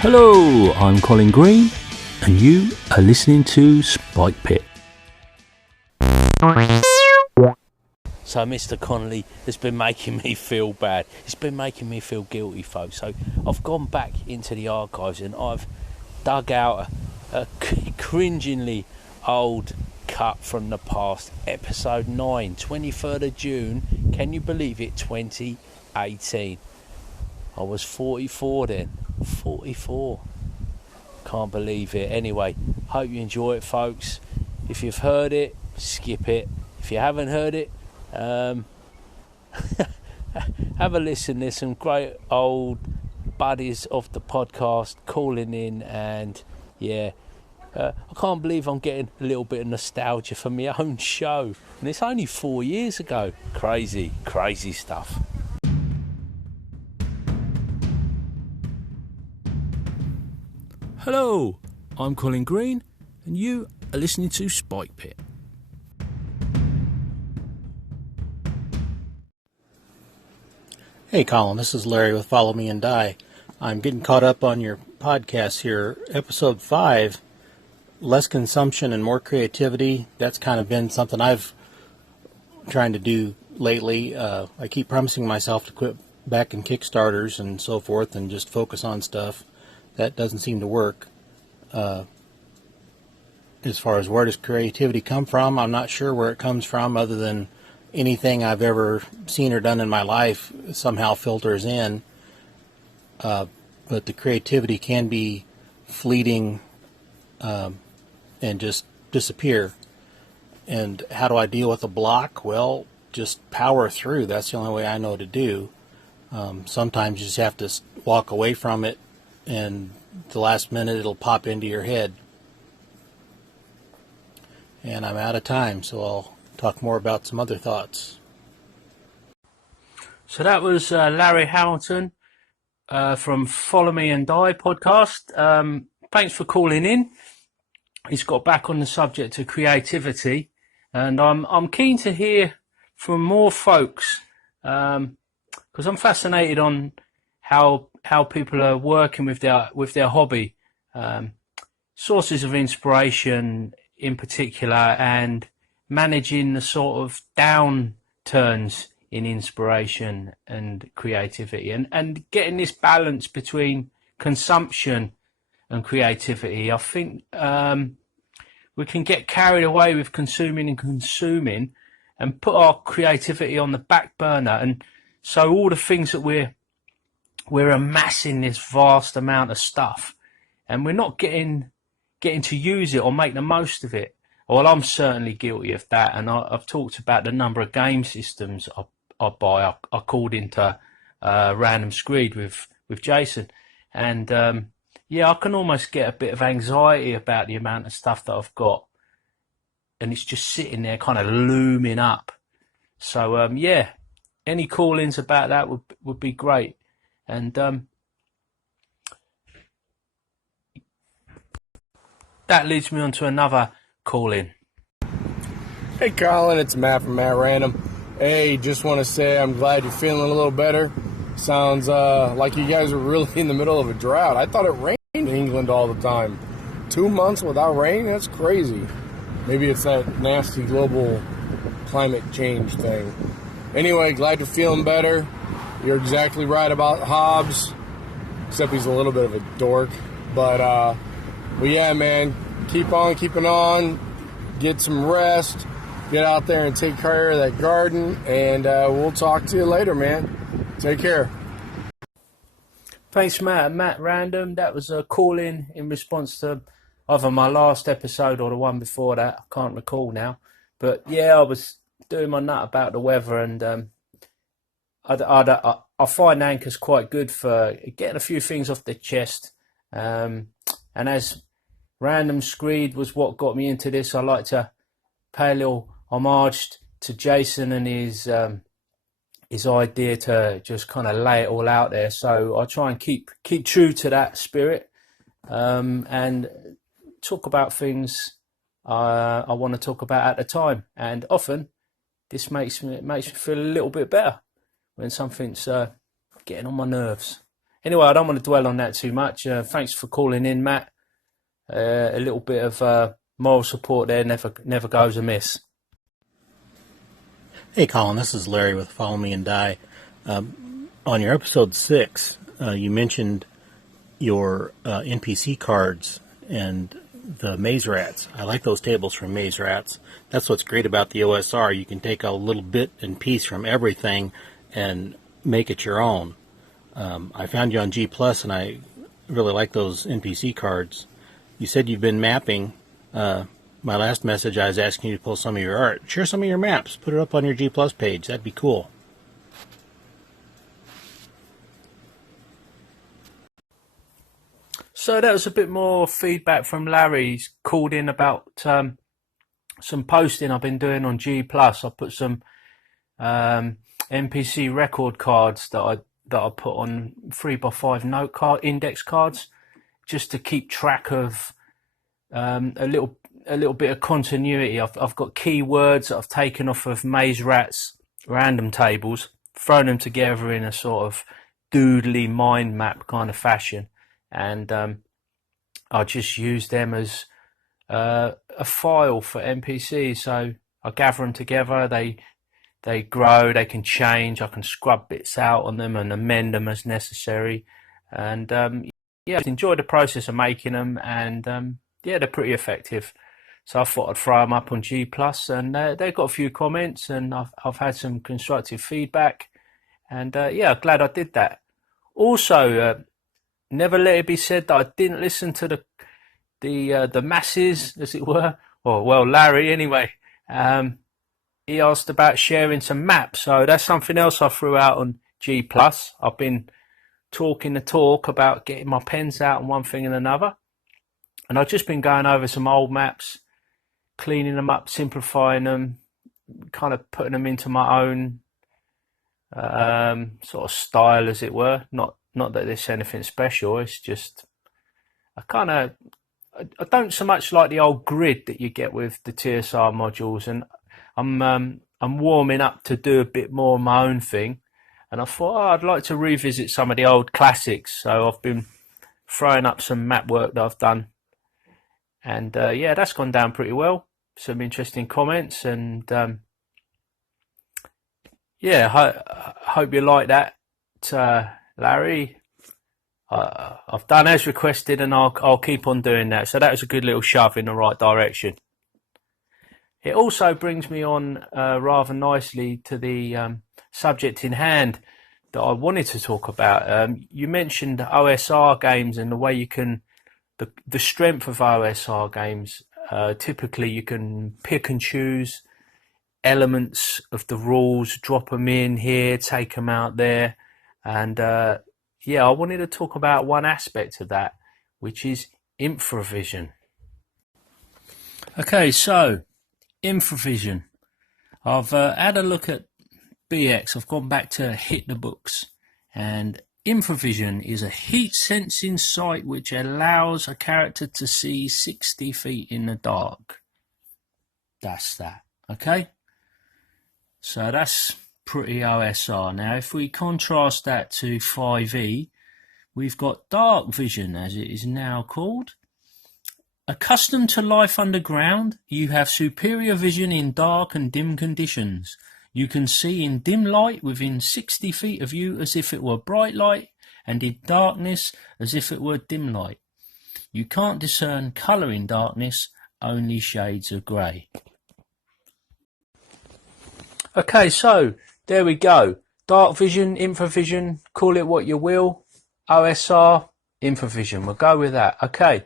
Hello, I'm Colin Green, and you are listening to Spike Pit. So Mr. Connolly has been making me feel bad. It's been making me feel guilty, folks. So I've gone back into the archives and I've dug out a cringingly old cut from the past. Episode 9, 23rd of June. Can you believe it? 2018. I was 44 then. 44. Can't believe it. Anyway, hope you enjoy it, folks. If you've heard it, skip it. If you haven't heard it, have a listen. There's some great old buddies of the podcast calling in, and I can't believe I'm getting a little bit of nostalgia for my own show, and it's only 4 years ago. Crazy stuff. Hello, I'm Colin Green, and you are listening to Spike Pit. Hey Colin, this is Larry with Follow Me and Die. I'm getting caught up on your podcast here. Episode 5, less consumption and more creativity. That's kind of been something I've trying to do lately. I keep promising myself to quit back in Kickstarters and so forth and just focus on stuff. That doesn't seem to work. As far as where does creativity come from, I'm not sure where it comes from other than anything I've ever seen or done in my life somehow filters in. But the creativity can be fleeting and just disappear. And how do I deal with a block? Well, just power through. That's the only way I know to do. Sometimes you just have to walk away from it, and the last minute it'll pop into your head. And I'm out of time, so I'll talk more about some other thoughts. So that was Larry Hamilton from Follow Me and Die podcast. Thanks for calling in. He's got back on the subject of creativity, and I'm keen to hear from more folks because I'm fascinated on how people are working with their hobby, sources of inspiration in particular, and managing the sort of downturns in inspiration and creativity, and getting this balance between consumption and creativity. I think we can get carried away with consuming and put our creativity on the back burner, and so all the things that we're amassing this vast amount of stuff, and we're not getting to use it or make the most of it. Well, I'm certainly guilty of that, and I've talked about the number of game systems I buy. I called into Random Screed with Jason, and I can almost get a bit of anxiety about the amount of stuff that I've got, and it's just sitting there kind of looming up. So any call-ins about that would be great. And that leads me on to another call-in. Hey Colin, it's Matt from Matt Random. Hey, just want to say I'm glad you're feeling a little better. Sounds like you guys are really in the middle of a drought. I thought it rained in England all the time. 2 months without rain? That's crazy. Maybe it's that nasty global climate change thing. Anyway, glad you're feeling better. You're exactly right about Hobbs, except he's a little bit of a dork. But yeah, man, keep on keeping on. Get some rest. Get out there and take care of that garden. And we'll talk to you later, man. Take care. Thanks, Matt. Matt Random. That was a call-in response to either my last episode or the one before that. I can't recall now. But yeah, I was doing my nut about the weather, and I find anchors quite good for getting a few things off the chest. And as Random Screed was what got me into this, I like to pay a little homage to Jason and his idea to just kind of lay it all out there. So I try and keep true to that spirit, and talk about things I want to talk about at the time. And often this makes me feel a little bit better when something's getting on my nerves. Anyway, I don't want to dwell on that too much. Thanks for calling in, Matt. A little bit of moral support there never goes amiss. Hey, Colin, this is Larry with Follow Me and Die. On your episode 6, you mentioned your NPC cards and the maze rats. I like those tables from Maze Rats. That's what's great about the OSR. You can take a little bit and piece from everything and make it your own. I found you on G+, and I really like those NPC cards. You said you've been mapping. My last message, I was asking you to pull some of your art. Share some of your maps. Put it up on your G+ page. That'd be cool. So that was a bit more feedback from Larry. He's called in about some posting I've been doing on G+. I put some NPC record cards that I put on 3x5 note card index cards, just to keep track of a little bit of continuity. I've got keywords that I've taken off of Maze Rats random tables, thrown them together in a sort of doodly mind map kind of fashion, and I just use them as a file for NPCs. So I gather them together. They grow, they can change, I can scrub bits out on them and amend them as necessary. And yeah, I enjoy the process of making them, and yeah, they're pretty effective. So I thought I'd throw them up on G+, and they've got a few comments, and I've had some constructive feedback, and yeah, glad I did that. Also, never let it be said that I didn't listen to the masses, as it were. Or, well, Larry anyway. He asked about sharing some maps, so that's something else I threw out on G+. I've been talking the talk about getting my pens out and one thing and another, and I've just been going over some old maps, cleaning them up, simplifying them, kind of putting them into my own sort of style, as it were. Not that there's anything special, it's just I don't so much like the old grid that you get with the TSR modules, and I'm warming up to do a bit more of my own thing, and I thought I'd like to revisit some of the old classics. So I've been throwing up some map work that I've done, and yeah, that's gone down pretty well. Some interesting comments, and yeah, hope you like that, Larry. I've done as requested, and I'll keep on doing that. So that was a good little shove in the right direction. It also brings me on rather nicely to the subject in hand that I wanted to talk about. You mentioned OSR games and the way you can, the strength of OSR games. Typically, you can pick and choose elements of the rules, drop them in here, take them out there. And yeah, I wanted to talk about one aspect of that, which is infravision. Okay, so infravision. I've had a look at BX. I've gone back to hit the books, and infravision is a heat sensing sight which allows a character to see 60 feet in the dark. That's that. Okay, so that's pretty OSR. Now if we contrast that to 5e, we've got dark vision, as it is now called. Accustomed to life underground, you have superior vision in dark and dim conditions. You can see in dim light within 60 feet of you as if it were bright light, and in darkness as if it were dim light. You can't discern colour in darkness, only shades of grey. Okay, so there we go. Dark vision, infravision, call it what you will. OSR, infravision, we'll go with that. Okay.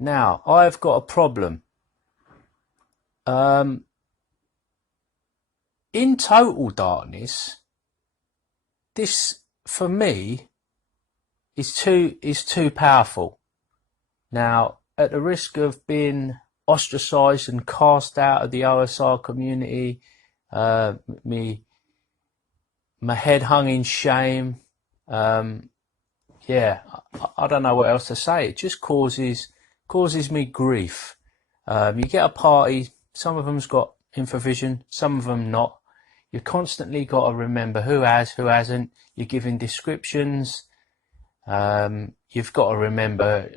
Now, I've got a problem. In total darkness, this for me is too powerful. Now, at the risk of being ostracised and cast out of the OSR community, my head hung in shame. Yeah, I don't know what else to say. It just causes me grief. You get a party, some of them's got infravision, some of them not. You've constantly got to remember who has, who hasn't. You're giving descriptions. you've got to remember,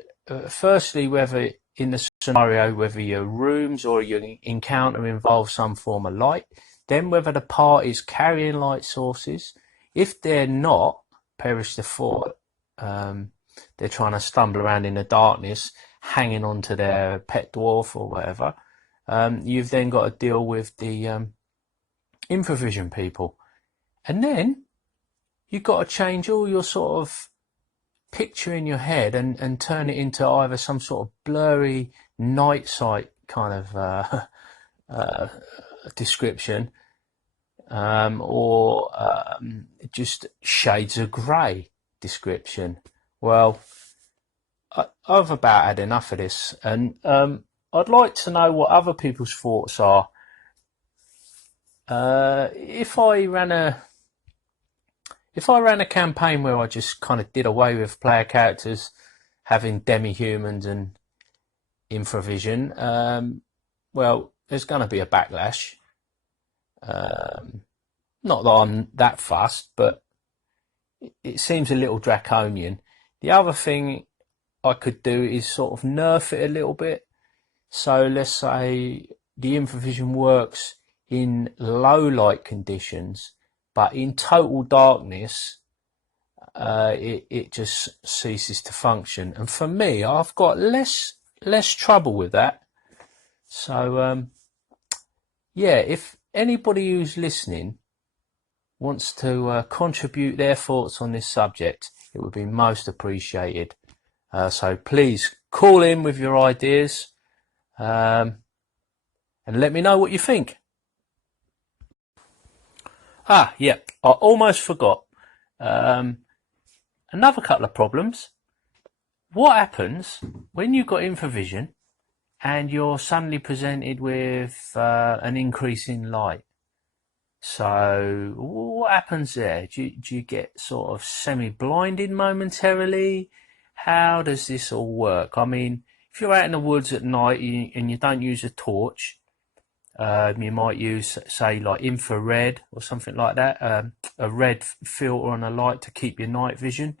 firstly, whether in the scenario, whether your rooms or your encounter involves some form of light, then whether the party's carrying light sources. If they're not, perish the thought, they're trying to stumble around in the darkness, hanging on to their pet dwarf or whatever. You've then got to deal with the infravision people. And then you've got to change all your sort of picture in your head and turn it into either some sort of blurry night sight kind of description, or just shades of grey description. Well, I've about had enough of this, and I'd like to know what other people's thoughts are. If I ran a campaign where I just kind of did away with player characters having demi-humans and infravision, well, there's going to be a backlash. Not that I'm that fussed, but it seems a little draconian. The other thing I could do is sort of nerf it a little bit. So let's say the infravision works in low light conditions, but in total darkness, it just ceases to function. And for me, I've got less trouble with that. So, yeah, if anybody who's listening wants to contribute their thoughts on this subject, it would be most appreciated. So please call in with your ideas, and let me know what you think. Yeah, I almost forgot. Another couple of problems. What happens when you've got infravision and you're suddenly presented with an increase in light? So what happens there? Do you get sort of semi-blinded momentarily? How does this all work? I mean, if you're out in the woods at night and you don't use a torch, you might use, say, like infrared or something like that, a red filter on a light to keep your night vision.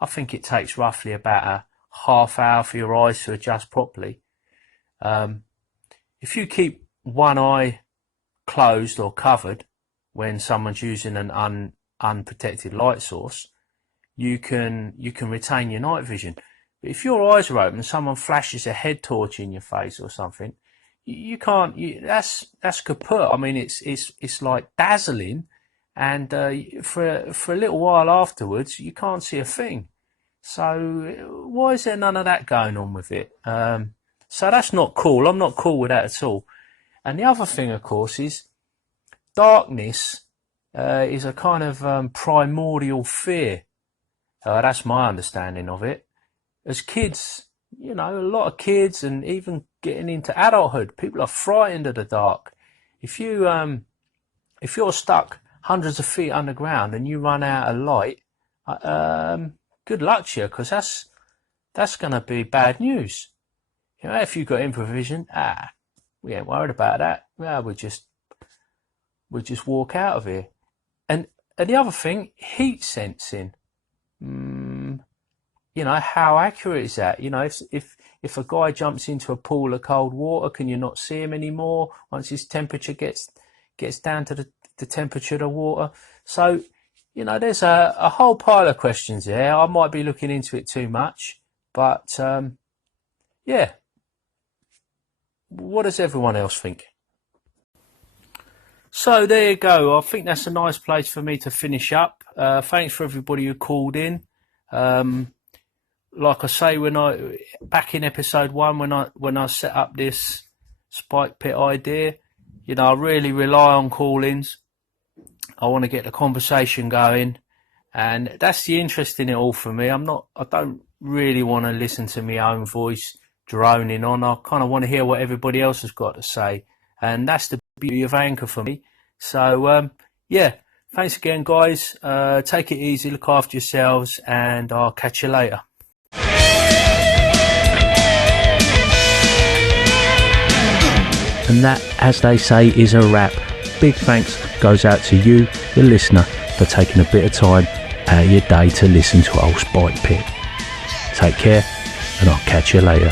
I think it takes roughly about a half hour for your eyes to adjust properly. If you keep one eye closed or covered when someone's using an unprotected light source, you can retain your night vision. But if your eyes are open and someone flashes a head torch in your face or something, you can't. That's kaput. I mean, it's like dazzling, and for a little while afterwards, you can't see a thing. So why is there none of that going on with it? So that's not cool. I'm not cool with that at all. And the other thing, of course, is darkness is a kind of primordial fear. That's my understanding of it. As kids, you know, a lot of kids, and even getting into adulthood, people are frightened of the dark. If you're stuck hundreds of feet underground and you run out of light, good luck to you, because that's going to be bad news. You know, if you've got infravision, we ain't worried about that. Well, we just walk out of here. And the other thing, heat sensing. You know, how accurate is that? You know, if a guy jumps into a pool of cold water, can you not see him anymore once his temperature gets down to the temperature of the water? So, you know, there's a whole pile of questions there. I might be looking into it too much, but yeah. What does everyone else think? So there you go. I think that's a nice place for me to finish up. Thanks for everybody who called in. Like I say, back in episode 1, when I set up this Spike Pit idea, you know, I really rely on call-ins. I want to get the conversation going, and that's the interest in it all for me. I don't really want to listen to my own voice droning on. I kind of want to hear what everybody else has got to say, and that's the beauty of Anchor for me. So yeah, thanks again, guys. Take it easy, look after yourselves, and I'll catch you later. And that, as they say, is a wrap. Big thanks goes out to you, the listener, for taking a bit of time out of your day to listen to Old Spike Pit. Take care, and I'll catch you later.